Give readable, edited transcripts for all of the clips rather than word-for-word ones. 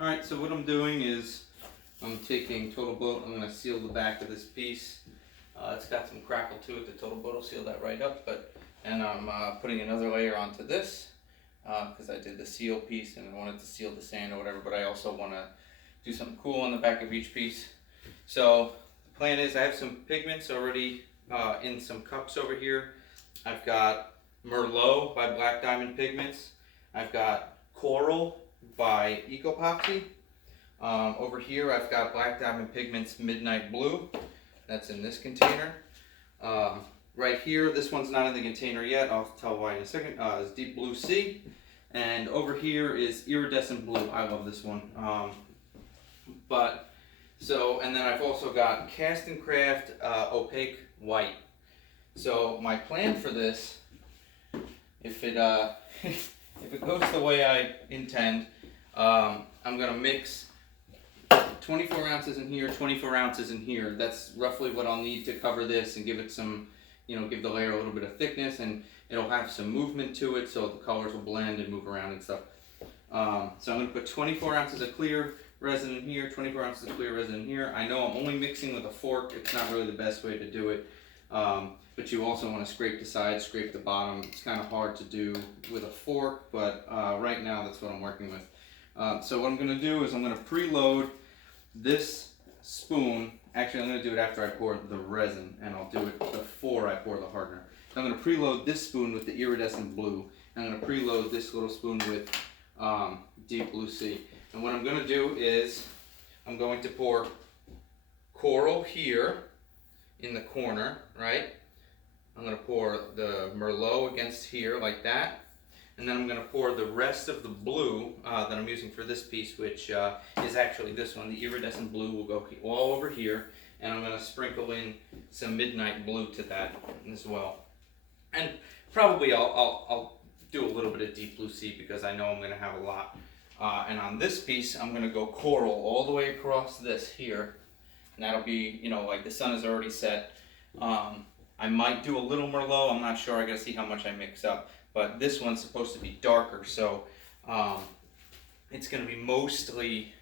Alright, so what I'm doing is I'm taking Total Boat, I'm going to seal the back of this piece. It's got some crackle to it, the Total Boat will seal that right up, and I'm putting another layer onto this because I did the seal piece and I wanted to seal the sand or whatever, but I also want to do something cool on the back of each piece. So the plan is I have some pigments already in some cups over here. I've got Merlot by Black Diamond Pigments. I've got Coral by Ecopoxy. Over here I've got Black Diamond Pigments Midnight Blue. That's in this container. Right here, this one's not in the container yet. I'll tell why in a second. Is Deep Blue Sea. And over here is Iridescent Blue. I love this one. And then I've also got Cast and Craft Opaque White. So my plan for this, if it if it goes the way I intend, I'm gonna mix 24 ounces in here, 24 ounces in here. That's roughly what I'll need to cover this and give it some, give the layer a little bit of thickness, and it'll have some movement to it so the colors will blend and move around and stuff. So I'm going to put 24 ounces of clear resin in here, 24 ounces of clear resin in here. I know I'm only mixing with a fork. It's not really the best way to do it. But you also want to scrape the sides, scrape the bottom. It's kind of hard to do with a fork, but right now that's what I'm working with. So what I'm going to do is I'm going to preload this spoon. Actually, I'm going to do it after I pour the resin, and I'll do it before I pour the hardener. So I'm going to preload this spoon with the Iridescent Blue. I'm going to preload this little spoon with Deep Blue Sea. And what I'm going to do is I'm going to pour Coral here in the corner, right? I'm going to pour the Merlot against here like that. And then I'm going to pour the rest of the blue that I'm using for this piece, which is actually this one. The Iridescent Blue will go all over here. And I'm going to sprinkle in some Midnight Blue to that as well. And probably I'll do a little bit of Deep Blue Sea because I know I'm going to have a lot. And on this piece, I'm going to go Coral all the way across this here. And that'll be, like the sun is already set. I might do a little Merlot. I'm not sure. I got to see how much I mix up. But this one's supposed to be darker, so it's going to be mostly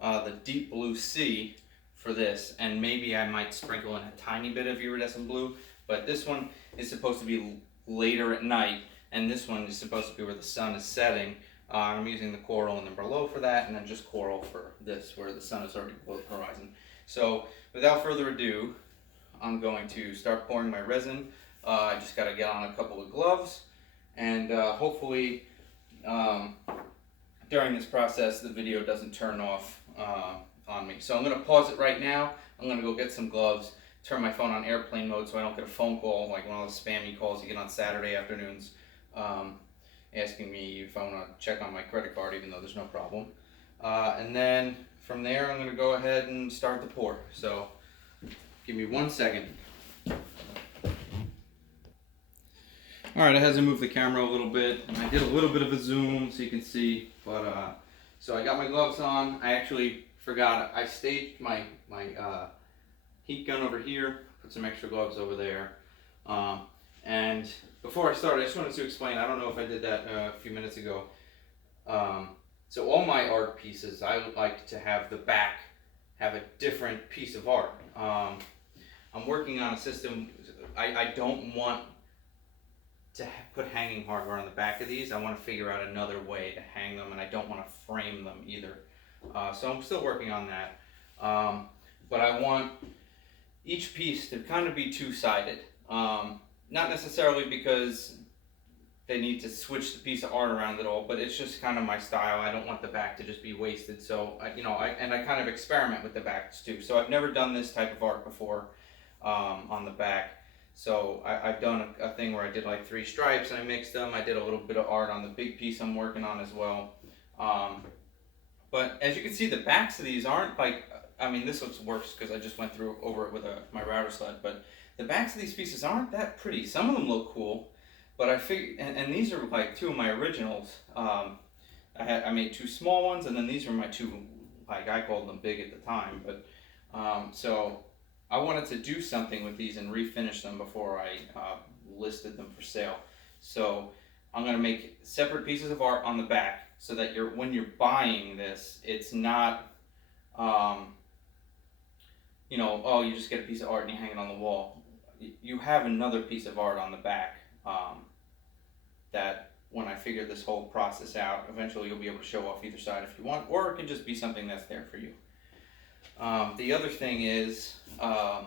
the Deep Blue Sea for this, and maybe I might sprinkle in a tiny bit of Iridescent Blue, but this one is supposed to be later at night, and this one is supposed to be where the sun is setting. I'm using the Coral and the Merlot for that, and then just Coral for this, where the sun is already below the horizon. So without further ado, I'm going to start pouring my resin. I just got to get on a couple of gloves. And hopefully during this process the video doesn't turn off on me. So I'm going to pause it right now. I'm going to go get some gloves, turn my phone on airplane mode so I don't get a phone call like one of those spammy calls you get on Saturday afternoons asking me if I want to check on my credit card even though there's no problem. And then from there I'm going to go ahead and start the pour. So give me 1 second. Alright, I had to move the camera a little bit. I did a little bit of a zoom so you can see, but so I got my gloves on. I actually forgot, I staged my heat gun over here, put some extra gloves over there. And before I started, I just wanted to explain, I don't know if I did that a few minutes ago. So all my art pieces, I would like to have the back have a different piece of art. I'm working on a system, I don't want to put hanging hardware on the back of these. I want to figure out another way to hang them, and I don't want to frame them either. So I'm still working on that. But I want each piece to kind of be two-sided. Not necessarily because they need to switch the piece of art around at all, but it's just kind of my style. I don't want the back to just be wasted. So I kind of experiment with the backs too. So I've never done this type of art before on the back. So I've done a thing where I did like 3 stripes and I mixed them. I did a little bit of art on the big piece I'm working on as well. But as you can see, the backs of these aren't like, this looks worse because I just went over it with my router sled, but the backs of these pieces aren't that pretty. Some of them look cool, but I figured, and these are like 2 of my originals. I made 2 small ones, and then these were my 2, like I called them big at the time, but so I wanted to do something with these and refinish them before I listed them for sale. So I'm going to make separate pieces of art on the back so that when you're buying this, it's not, you know, oh, you just get a piece of art and you hang it on the wall. You have another piece of art on the back that when I figure this whole process out, eventually you'll be able to show off either side if you want, or it can just be something that's there for you. The other thing is, I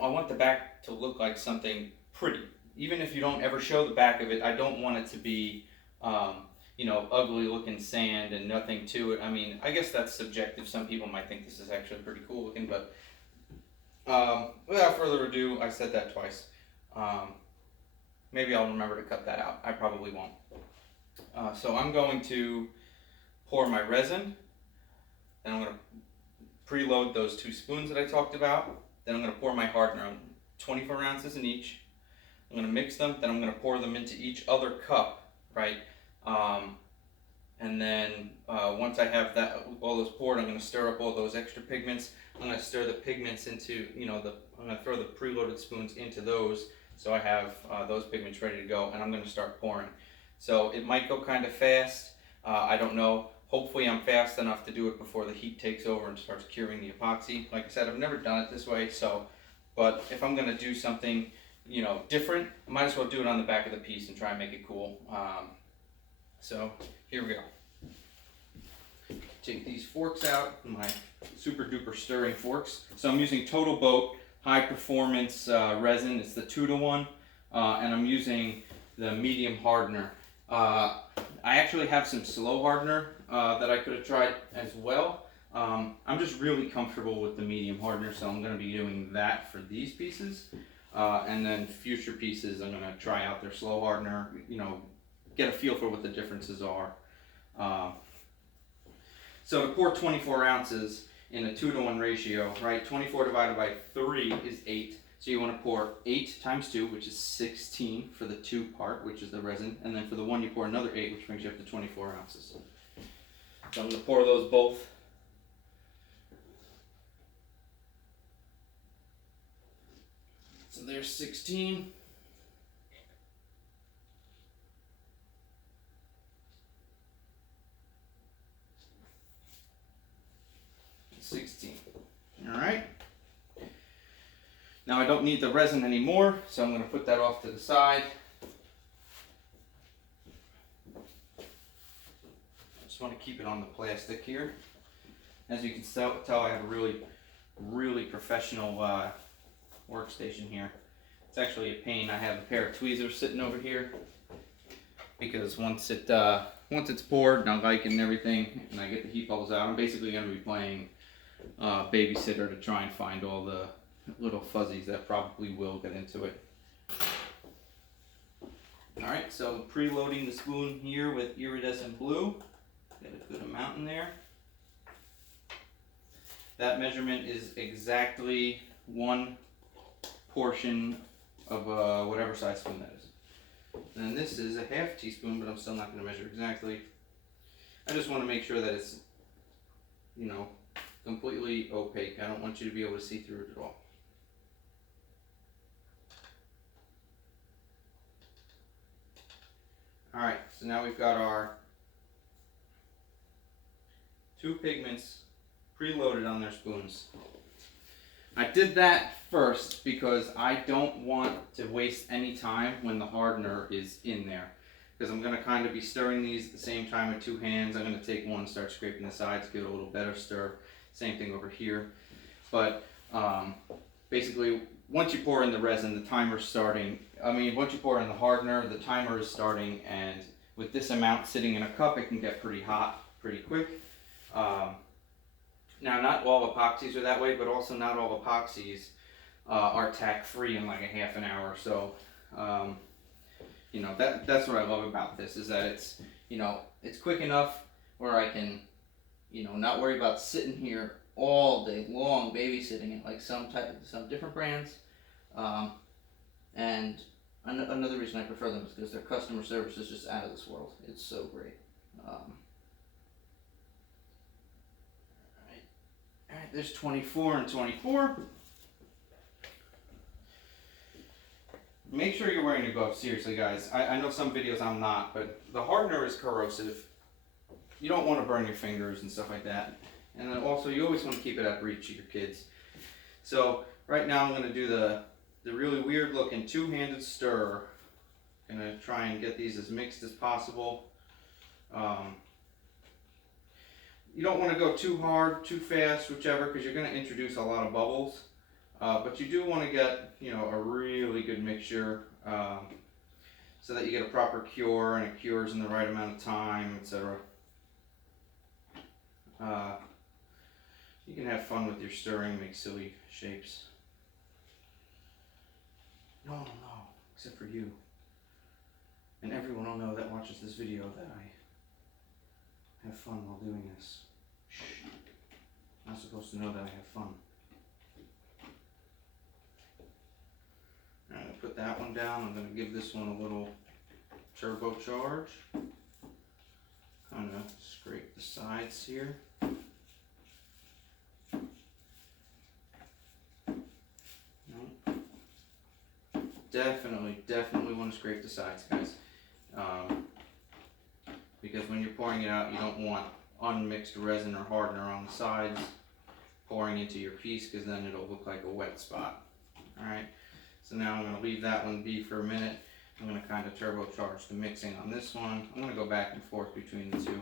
want the back to look like something pretty. Even if you don't ever show the back of it, I don't want it to be, you know, ugly looking sand and nothing to it. I mean, I guess that's subjective. Some people might think this is actually pretty cool looking, but without further ado, I said that twice. Maybe I'll remember to cut that out. I probably won't. So I'm going to pour my resin, then I'm going to preload those 2 spoons that I talked about. Then I'm going to pour my hardener, 24 ounces in each. I'm going to mix them, then I'm going to pour them into each other cup, right? And then once I have all those poured, I'm going to stir up all those extra pigments. I'm going to stir the pigments into, you know, I'm going to throw the preloaded spoons into those, so I have those pigments ready to go, and I'm going to start pouring. So it might go kind of fast. I don't know. Hopefully I'm fast enough to do it before the heat takes over and starts curing the epoxy. Like I said, I've never done it this way, but if I'm going to do something, you know, different, I might as well do it on the back of the piece and try and make it cool. So here we go. Take these forks out, my super duper stirring forks. So I'm using Total Boat high performance resin. It's the 2-to-1, and I'm using the medium hardener. I actually have some slow hardener that I could have tried as well. I'm just really comfortable with the medium hardener, so I'm going to be doing that for these pieces. And then future pieces, I'm going to try out their slow hardener, you know, get a feel for what the differences are. So to pour 24 ounces in a 2-to-1 ratio, right, 24 divided by 3 is 8. So you want to pour 8 times 2, which is 16 for the 2 part, which is the resin. And then for the 1, you pour another 8, which brings you up to 24 ounces. So I'm going to pour those both. So there's 16. All right. Now I don't need the resin anymore, so I'm going to put that off to the side. I just want to keep it on the plastic here. As you can tell, I have a really professional workstation here. It's actually a pain. I have a pair of tweezers sitting over here because once it's poured and I'm liking and everything, and I get the heat bubbles out, I'm basically going to be playing babysitter to try and find all the little fuzzies that probably will get into it. Alright, so preloading the spoon here with Iridescent Blue. Get a good amount in there. That measurement is exactly 1 portion of whatever size spoon that is. And this is a half teaspoon, but I'm still not going to measure exactly. I just want to make sure that it's, you know, completely opaque. I don't want you to be able to see through it at all. Alright, so now we've got our 2 pigments preloaded on their spoons. I did that first because I don't want to waste any time when the hardener is in there. Because I'm going to kind of be stirring these at the same time with 2 hands. I'm going to take one and start scraping the sides, give it a little better stir. Same thing over here. But basically, once you pour in the resin, the timer's starting. Once you pour in the hardener, the timer is starting, and with this amount sitting in a cup, it can get pretty hot pretty quick. Now, not all epoxies are that way, but also not all epoxies are tack-free in like a half an hour. So, you know, that's what I love about this, is that it's, you know, it's quick enough where I can, you know, not worry about sitting here all day long babysitting it like some different brands. And another reason I prefer them is because their customer service is just out of this world. It's so great. Alright, there's 24 and 24. make sure you're wearing your gloves, seriously guys. I know some videos I'm not, but the hardener is corrosive. You don't want to burn your fingers and stuff like that. And then also you always want to keep it out of reach of your kids. So right now I'm going to do the really weird looking two-handed stir. I'm going to try and get these as mixed as possible. You don't want to go too hard, too fast, whichever, because you're going to introduce a lot of bubbles. But you do want to get, you know, a really good mixture so that you get a proper cure and it cures in the right amount of time, etc. You can have fun with your stirring, make silly shapes. No, except for you. And everyone will know that watches this video that I have fun while doing this. Shh. I'm not supposed to know that I have fun. Alright, I'll put that one down. I'm going to give this one a little turbocharge. Kind of scrape the sides here. Definitely want to scrape the sides, guys. Because when you're pouring it out, you don't want unmixed resin or hardener on the sides pouring into your piece, because then it'll look like a wet spot. Alright, so now I'm going to leave that one be for a minute. I'm going to kind of turbocharge the mixing on this one. I'm going to go back and forth between the two.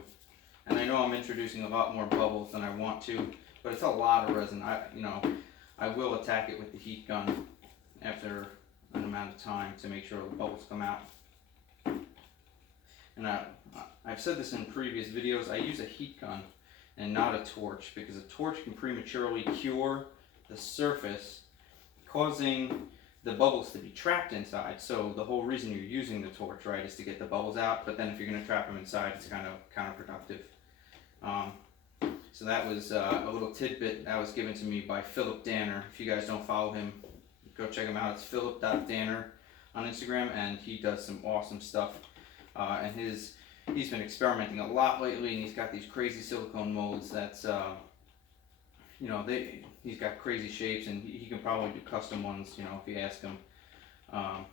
And I know I'm introducing a lot more bubbles than I want to, but it's a lot of resin. I will attack it with the heat gun after an amount of time to make sure the bubbles come out. And I've said this in previous videos, I use a heat gun and not a torch, because a torch can prematurely cure the surface, causing the bubbles to be trapped inside. So the whole reason you're using the torch, right, is to get the bubbles out, but then if you're going to trap them inside, it's kind of counterproductive. So that was a little tidbit that was given to me by Philip Danner. If you guys don't follow him, go check him out. It's philip.danner on Instagram, and he does some awesome stuff. And he's been experimenting a lot lately, and he's got these crazy silicone molds that's, he's got crazy shapes, and he can probably do custom ones, you know, if you ask him. I'm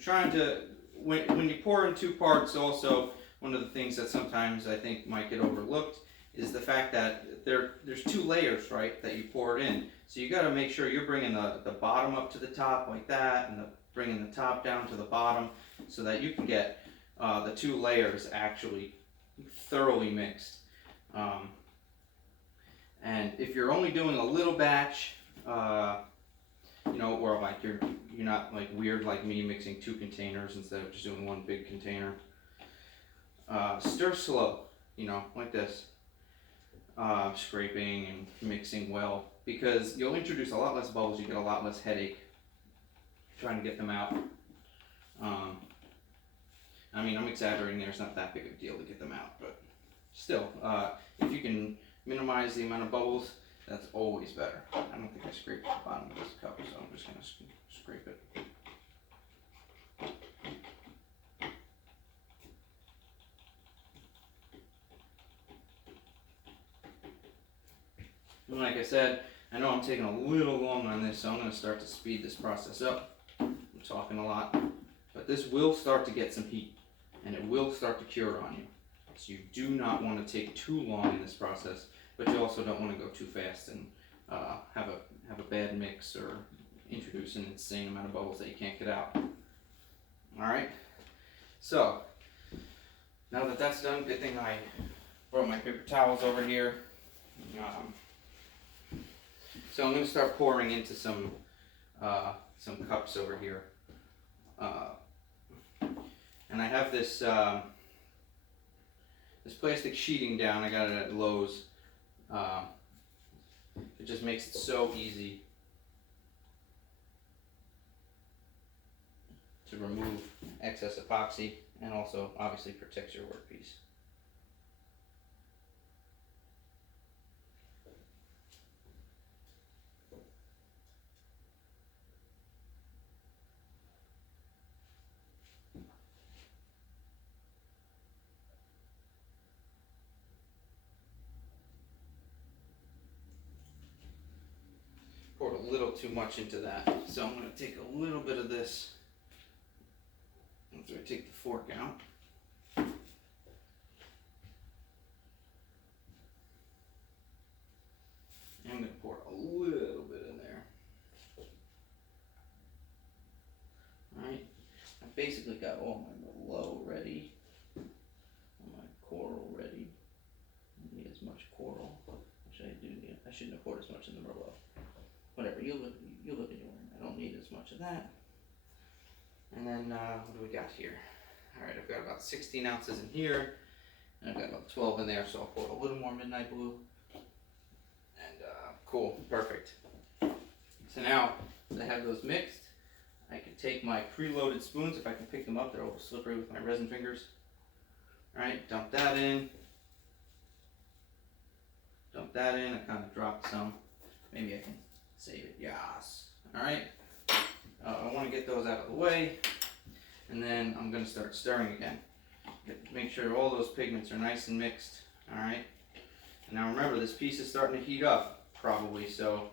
trying to, when you pour in two parts, also, one of the things that sometimes I think might get overlooked is the fact that there's two layers, right, that you pour it in. So you got to make sure you're bringing the bottom up to the top like that, and bringing the top down to the bottom, so that you can get the two layers actually thoroughly mixed. And if you're only doing a little batch, or like you're not like weird like me mixing two containers instead of just doing one big container, stir slow, like this. Scraping and mixing well, because you'll introduce a lot less bubbles, you get a lot less headache trying to get them out. I'm exaggerating there, it's not that big of a deal to get them out, but still, if you can minimize the amount of bubbles, that's always better. I don't think I scraped the bottom of this cup, so I'm just going to scrape it. And like I said, I know I'm taking a little long on this, so I'm going to start to speed this process up. I'm talking a lot, but this will start to get some heat, and it will start to cure on you. So you do not want to take too long in this process, but you also don't want to go too fast and have a bad mix or introduce an insane amount of bubbles that you can't get out. Alright, so now that that's done, good thing I brought my paper towels over here. So I'm going to start pouring into some cups over here. And I have this this plastic sheeting down. I got it at Lowe's. It just makes it so easy to remove excess epoxy, and also obviously protects your workpiece. a little too much into that. So I'm going to take a little bit of this after I take the fork out. I'm going to pour a little bit in there. Alright, I've basically got all my Merlot ready, all my coral ready. I need as much coral, which I do need. I shouldn't have poured as much in the Merlot. Whatever, you'll look in your room. I don't need as much of that. And then, what do we got here? Alright, I've got about 16 ounces in here, and I've got about 12 in there, so I'll pour a little more Midnight Blue. And, cool, perfect. So now, that I have those mixed, I can take my preloaded spoons, if I can pick them up, they're a little slippery with my resin fingers. Alright, dump that in. Dump that in, I kind of dropped some. Maybe I can save it, yes. Alright, I want to get those out of the way, and then I'm going to start stirring again. Make sure all those pigments are nice and mixed, alright? And now remember, this piece is starting to heat up, probably, so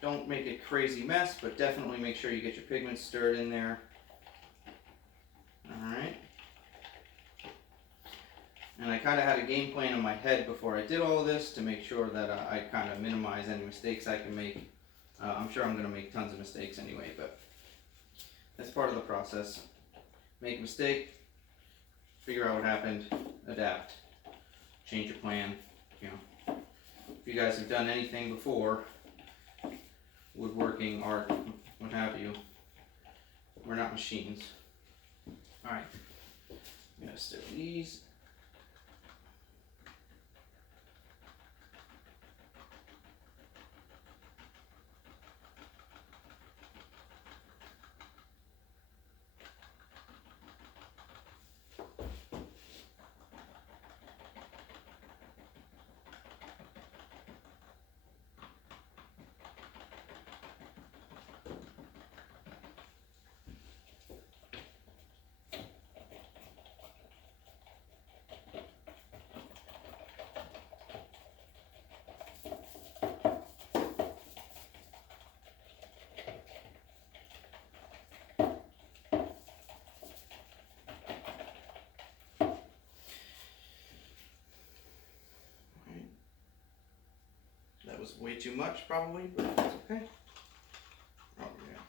don't make a crazy mess, but definitely make sure you get your pigments stirred in there. Alright. And I kind of had a game plan in my head before I did all of this to make sure that I kind of minimize any mistakes I can make. I'm sure I'm going to make tons of mistakes anyway, but that's part of the process. Make a mistake, figure out what happened, adapt, change your plan. You know, if you guys have done anything before, woodworking, art, what have you, we're not machines. Alright, I'm going to stir these. That was way too much, probably, but that's okay. Oh, yeah.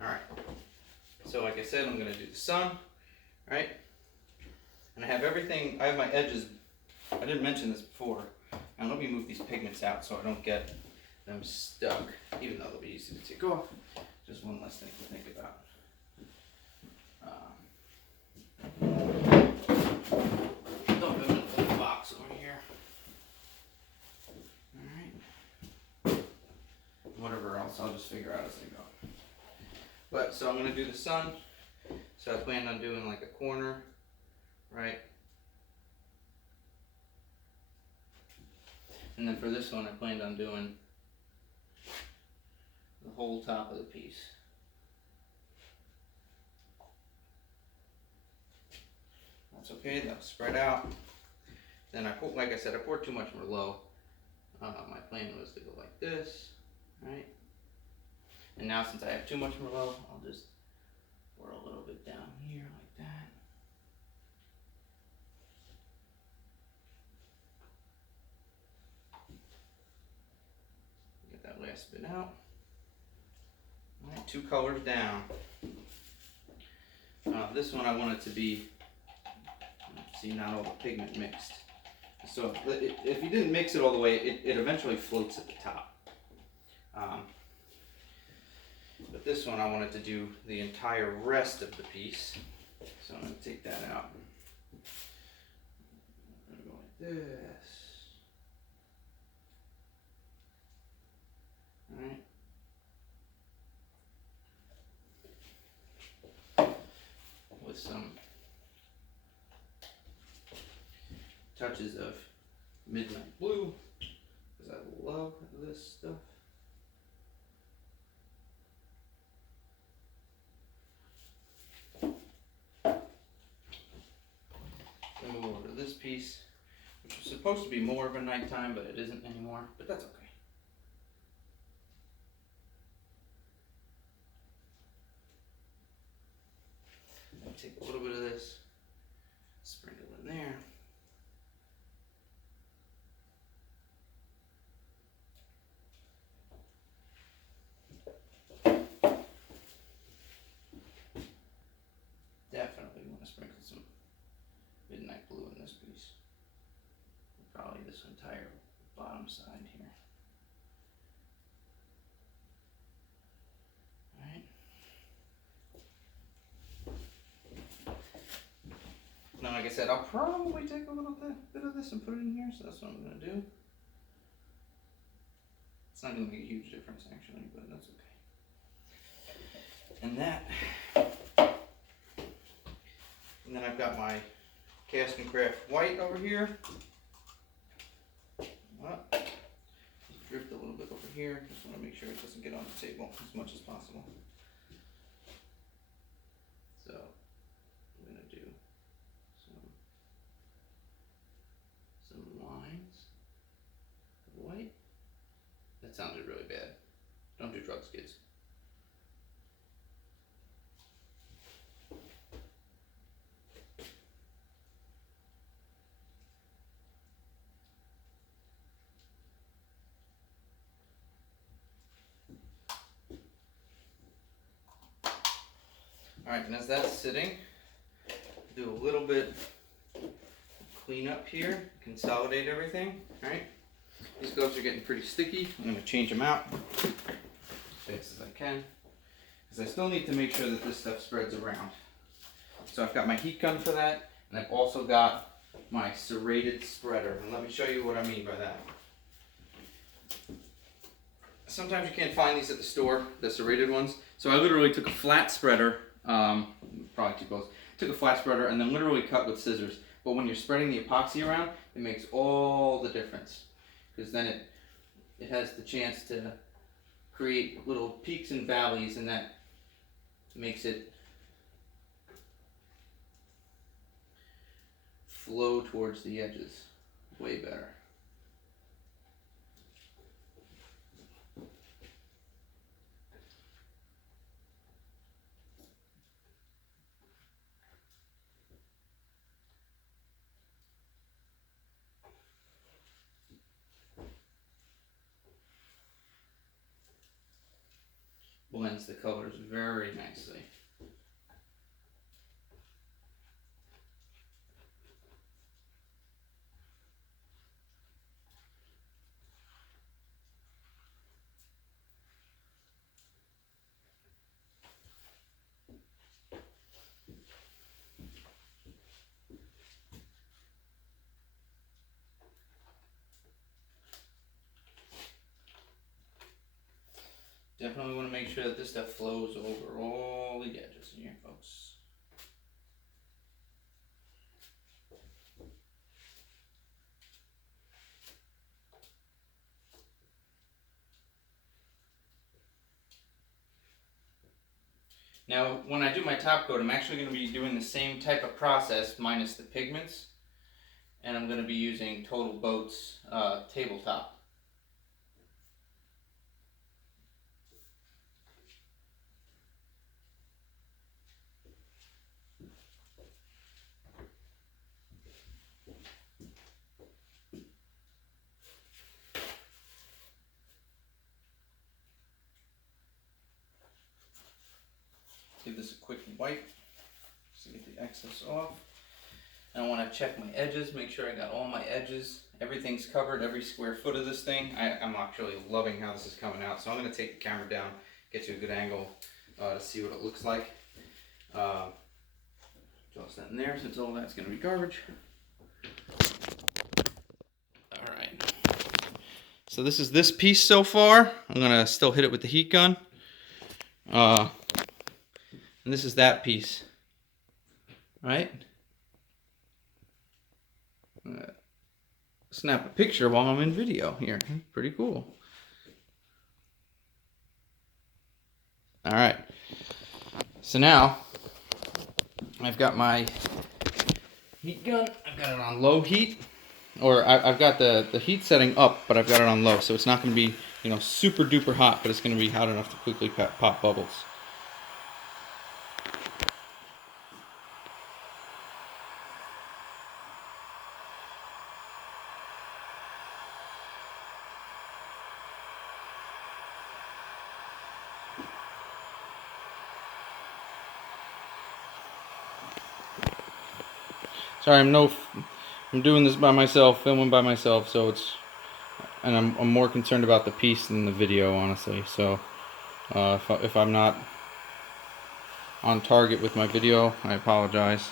Alright. So, like I said, I'm going to do the sun, right? And I have everything, I have my edges, I didn't mention this before. Now, let me move these pigments out so I don't get them stuck, even though they'll be easy to take off. Just one less thing to think about. Dump them in a little box over here. Alright. Whatever else, I'll just figure out as I go. But, so I'm going to do the sun. So I planned on doing like a corner, right? And then for this one, I planned on doing the whole top of the piece. That's okay, that'll spread out. Then I put, like I said, I poured too much Merlot. My plan was to go like this, right? And now since I have too much Merlot, I'll just pour a little bit down here like that. Get that last bit out. Alright, 2 colors down. This one I want it to be, see, not all the pigment mixed. So if you didn't mix it all the way, it eventually floats at the top. But this one I wanted to do the entire rest of the piece. So I'm going to take that out. I'm going to go like this. Alright. With some touches of Midnight Blue, because I love this stuff. piece, which was supposed to be more of a nighttime, but it isn't anymore, but that's okay. I'll take a little bit of this, sprinkle in there. Definitely want to sprinkle some midnight blue in this piece. Probably this entire bottom side here. Alright. Now, like I said, I'll probably take a little bit of this and put it in here, so that's what I'm going to do. It's not going to make a huge difference, actually, but that's okay. And then I've got my Cast and Craft white over here. Just drift a little bit over here. Just want to make sure it doesn't get on the table as much as possible. So I'm going to do some lines of white. That sounded really bad. Don't do drugs, kids. Alright, and as that's sitting, do a little bit clean up here, consolidate everything. Alright, these gloves are getting pretty sticky. I'm going to change them out as fast as I can, because I still need to make sure that this stuff spreads around. So I've got my heat gun for that, and I've also got my serrated spreader. And let me show you what I mean by that. Sometimes you can't find these at the store, the serrated ones. So I literally took a flat spreader, probably too close, took a flat spreader and then literally cut with scissors. But when you're spreading the epoxy around, it makes all the difference. Because then it has the chance to create little peaks and valleys, and that makes it flow towards the edges way better. Blends the colors very nicely. Definitely want to make sure that this stuff flows over all the edges in here, folks. Now, when I do my top coat, I'm actually going to be doing the same type of process minus the pigments, and I'm going to be using Total Boat's tabletop. Give this a quick wipe just to get the excess off. And I want to check my edges, make sure I got all my edges. Everything's covered, every square foot of this thing. I'm actually loving how this is coming out. So I'm going to take the camera down, get you a good angle to see what it looks like. Toss that in there since all that's going to be garbage. Alright. So this is this piece so far. I'm going to still hit it with the heat gun. And this is that piece, right? Snap a picture while I'm in video here. Pretty cool. All right. So now I've got my heat gun. I've got it on low heat, or I've got the heat setting up, but I've got it on low, so it's not going to be, you know, super duper hot, but it's going to be hot enough to quickly pop bubbles. Sorry, I'm doing this by myself, filming by myself, so and I'm more concerned about the piece than the video, honestly. So if I'm not on target with my video, I apologize.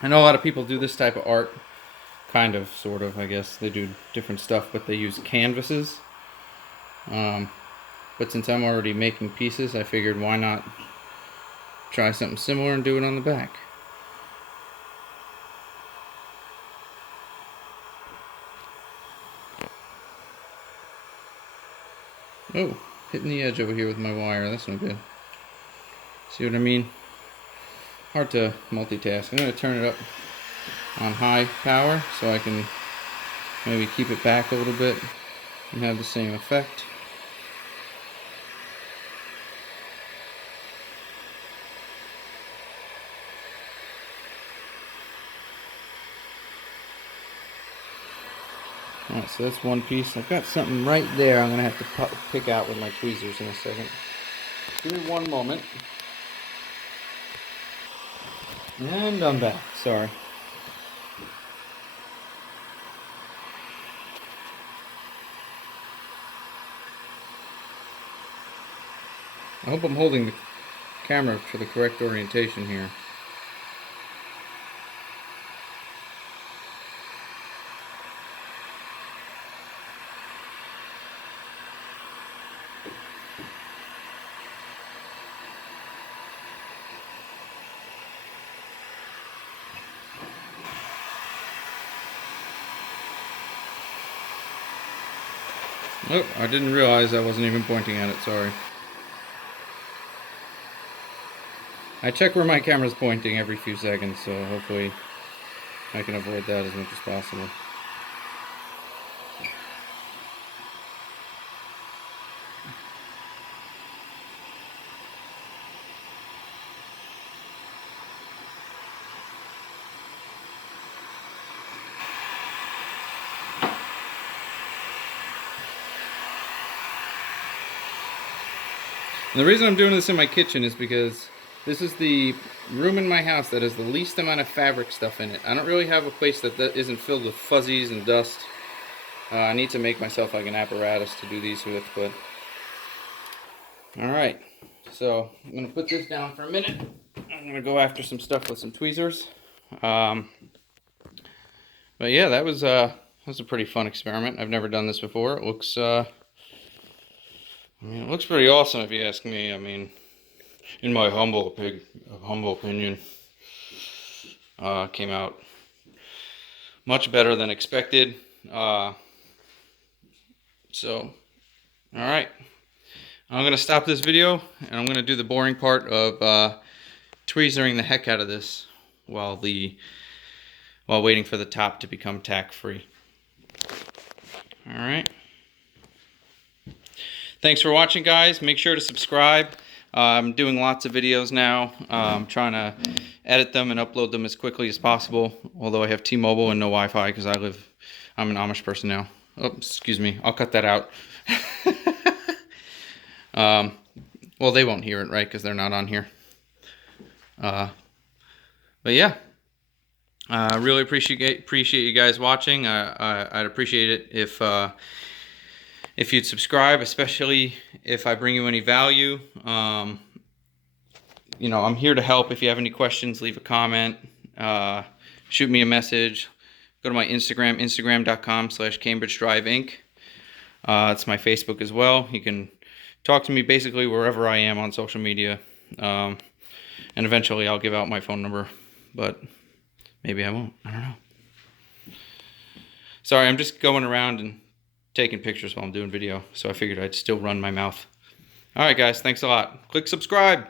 I know a lot of people do this type of art, kind of, sort of, I guess. They do different stuff, but they use canvases. But since I'm already making pieces, I figured why not try something similar and do it on the back. Oh, hitting the edge over here with my wire, that's no good. See what I mean? Hard to multitask. I'm going to turn it up on high power so I can maybe keep it back a little bit and have the same effect. Alright, so that's one piece. I've got something right there I'm going to have to pick out with my tweezers in a second. Give me one moment. And I'm back. Sorry. I hope I'm holding the camera for the correct orientation here. Oh, I didn't realize I wasn't even pointing at it, sorry. I check where my camera's pointing every few seconds, so hopefully I can avoid that as much as possible. And the reason I'm doing this in my kitchen is because this is the room in my house that has the least amount of fabric stuff in it. I don't really have a place that isn't filled with fuzzies and dust. I need to make myself like an apparatus to do these with, but... Alright, so I'm going to put this down for a minute. I'm going to go after some stuff with some tweezers. But yeah, that was a pretty fun experiment. I've never done this before. It looks, I mean, it looks pretty awesome if you ask me. I mean, in my humble opinion, came out much better than expected. So, alright. I'm going to stop this video, and I'm going to do the boring part of tweezering the heck out of this while waiting for the top to become tack-free. Alright. Thanks for watching, guys. Make sure to subscribe. I'm doing lots of videos now. I'm trying to edit them and upload them as quickly as possible, although I have T-Mobile and no Wi-Fi because I'm an Amish person now. Oh, excuse me. I'll cut that out. Well, they won't hear it, right, because they're not on here. But yeah, I really appreciate you guys watching. I'd appreciate it if you'd subscribe, especially if I bring you any value. You know, I'm here to help. If you have any questions, leave a comment, shoot me a message, Go to my Instagram, instagram.com/Cambridge Drive Inc. It's my Facebook as well. You can talk to me basically wherever I am on social media. And eventually I'll give out my phone number, but maybe I won't. I don't know. Sorry, I'm just going around and taking pictures while I'm doing video, so I figured I'd still run my mouth. Alright guys, thanks a lot. Click subscribe.